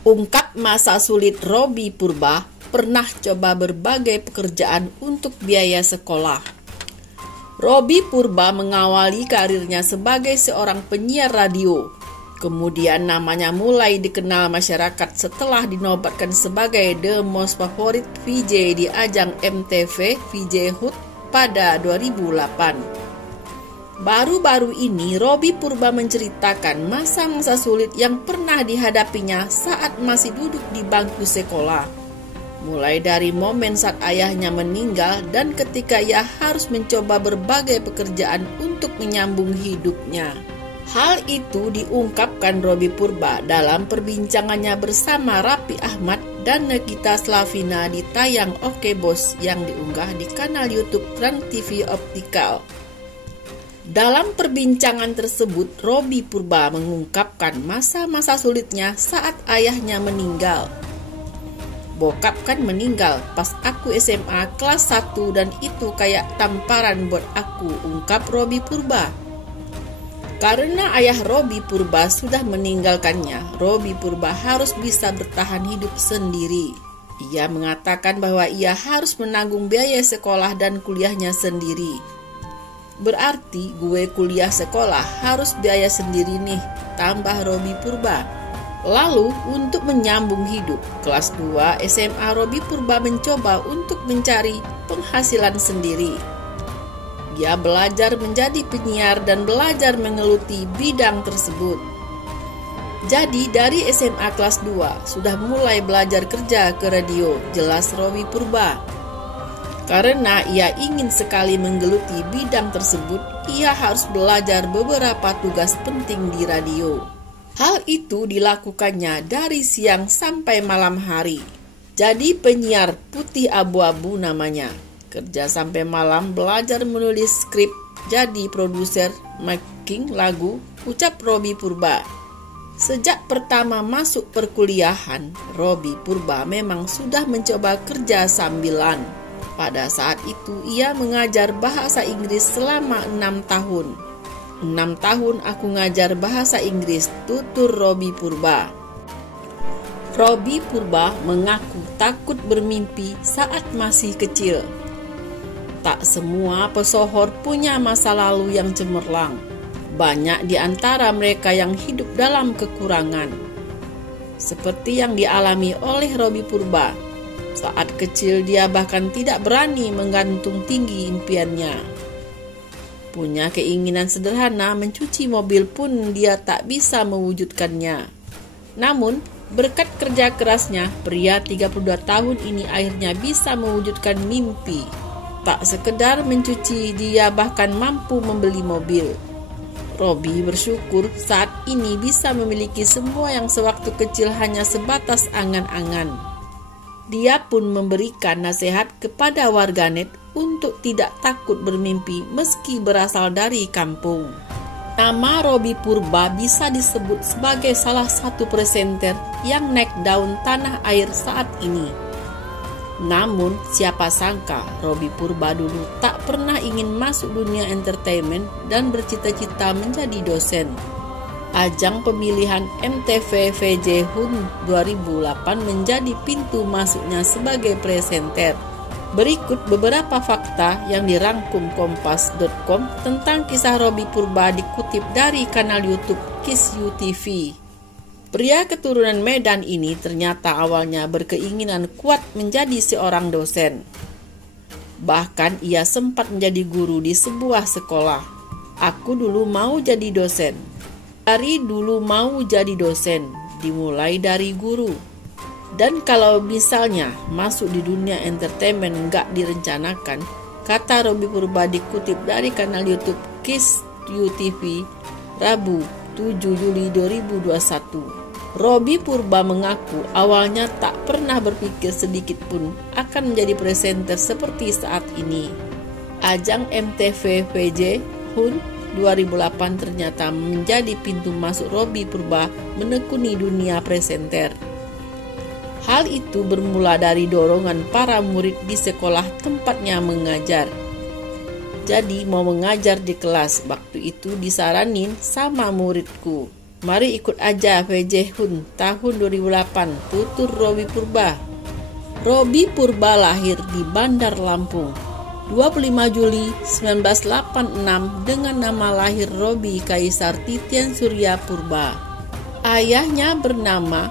Ungkap masa sulit Robby Purba, pernah coba berbagai pekerjaan untuk biaya sekolah. Robby Purba mengawali karirnya sebagai seorang penyiar radio. Kemudian namanya mulai dikenal masyarakat setelah dinobatkan sebagai the most favorite VJ di ajang MTV VJ Hood pada 2008. Baru-baru ini Robby Purba menceritakan masa-masa sulit yang pernah dihadapinya saat masih duduk di bangku sekolah. Mulai dari momen saat ayahnya meninggal dan ketika ia harus mencoba berbagai pekerjaan untuk menyambung hidupnya. Hal itu diungkapkan Robby Purba dalam perbincangannya bersama Raffi Ahmad dan Nagita Slavina di tayang Oke Bos yang diunggah di kanal YouTube Trans TV Optical. Dalam perbincangan tersebut, Robby Purba mengungkapkan masa-masa sulitnya saat ayahnya meninggal. Bokap kan meninggal pas aku SMA kelas 1 dan itu kayak tamparan buat aku, ungkap Robby Purba. Karena ayah Robby Purba sudah meninggalkannya, Robby Purba harus bisa bertahan hidup sendiri. Ia mengatakan bahwa ia harus menanggung biaya sekolah dan kuliahnya sendiri. Berarti gue kuliah sekolah harus biaya sendiri nih, tambah Robby Purba. Lalu untuk menyambung hidup, kelas 2 SMA Robby Purba mencoba untuk mencari penghasilan sendiri. Dia belajar menjadi penyiar dan belajar menggeluti bidang tersebut. Jadi dari SMA kelas 2 sudah mulai belajar kerja ke radio, jelas Robby Purba. Karena ia ingin sekali menggeluti bidang tersebut, ia harus belajar beberapa tugas penting di radio. Hal itu dilakukannya dari siang sampai malam hari. Jadi penyiar putih abu-abu namanya. Kerja sampai malam belajar menulis skrip, jadi produser, making lagu, ucap Robby Purba. Sejak pertama masuk perkuliahan, Robby Purba memang sudah mencoba kerja sambilan. Pada saat itu ia mengajar bahasa Inggris selama 6 tahun. 6 tahun aku ngajar bahasa Inggris, tutur Robby Purba. Robby Purba mengaku takut bermimpi saat masih kecil. Tak semua pesohor punya masa lalu yang cemerlang. Banyak di antara mereka yang hidup dalam kekurangan. Seperti yang dialami oleh Robby Purba. Saat kecil dia bahkan tidak berani menggantung tinggi impiannya. Punya keinginan sederhana mencuci mobil pun dia tak bisa mewujudkannya. Namun, berkat kerja kerasnya, pria 32 tahun ini akhirnya bisa mewujudkan mimpi. Tak sekedar mencuci, dia bahkan mampu membeli mobil. Robby bersyukur saat ini bisa memiliki semua yang sewaktu kecil hanya sebatas angan-angan. Dia pun memberikan nasihat kepada warganet untuk tidak takut bermimpi meski berasal dari kampung. Nama Robby Purba bisa disebut sebagai salah satu presenter yang naik daun tanah air saat ini. Namun siapa sangka Robby Purba dulu tak pernah ingin masuk dunia entertainment dan bercita-cita menjadi dosen. Ajang pemilihan MTV VJ Hood 2008 menjadi pintu masuknya sebagai presenter. Berikut beberapa fakta yang dirangkum kompas.com tentang kisah Robby Purba dikutip dari kanal YouTube Kiss You TV. Pria keturunan Medan ini ternyata awalnya berkeinginan kuat menjadi seorang dosen. Bahkan ia sempat menjadi guru di sebuah sekolah. Aku dulu mau jadi dosen. Dari dulu mau jadi dosen, dimulai dari guru. Dan kalau misalnya masuk di dunia entertainment nggak direncanakan, kata Robby Purba dikutip dari kanal YouTube Kiss You TV, Rabu 7 Juli 2021. Robby Purba mengaku awalnya tak pernah berpikir sedikit pun akan menjadi presenter seperti saat ini. Ajang MTV VJ Hood 2008 ternyata menjadi pintu masuk Robby Purba menekuni dunia presenter. Hal itu bermula dari dorongan para murid di sekolah tempatnya mengajar. Jadi mau mengajar di kelas, waktu itu disaranin sama muridku. Mari ikut aja VJ Hun tahun 2008, tutur Robi Purba. Robi Purba lahir di Bandar Lampung 25 Juli 1986 dengan nama lahir Robi Kaisar Titian Surya Purba. Ayahnya bernama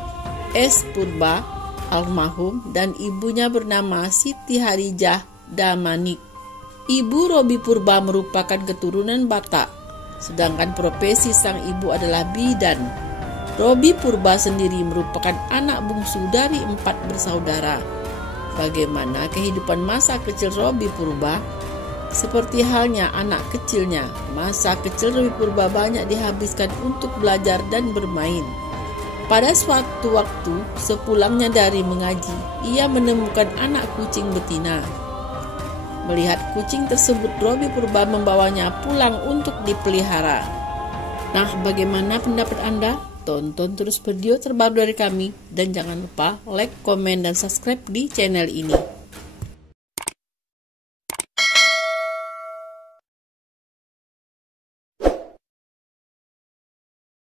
S. Purba almarhum dan ibunya bernama Siti Harijah Damanik. Ibu Robi Purba merupakan keturunan Batak, sedangkan profesi sang ibu adalah bidan. Robi Purba sendiri merupakan anak bungsu dari 4 bersaudara. Bagaimana kehidupan masa kecil Robi Purba? Seperti halnya anak kecilnya, masa kecil Robi Purba banyak dihabiskan untuk belajar dan bermain. Pada suatu waktu, sepulangnya dari mengaji, ia menemukan anak kucing betina. Melihat kucing tersebut, Robi Purba membawanya pulang untuk dipelihara. Nah, bagaimana pendapat Anda? Tonton terus video terbaru dari kami dan jangan lupa like, komen, dan subscribe di channel ini.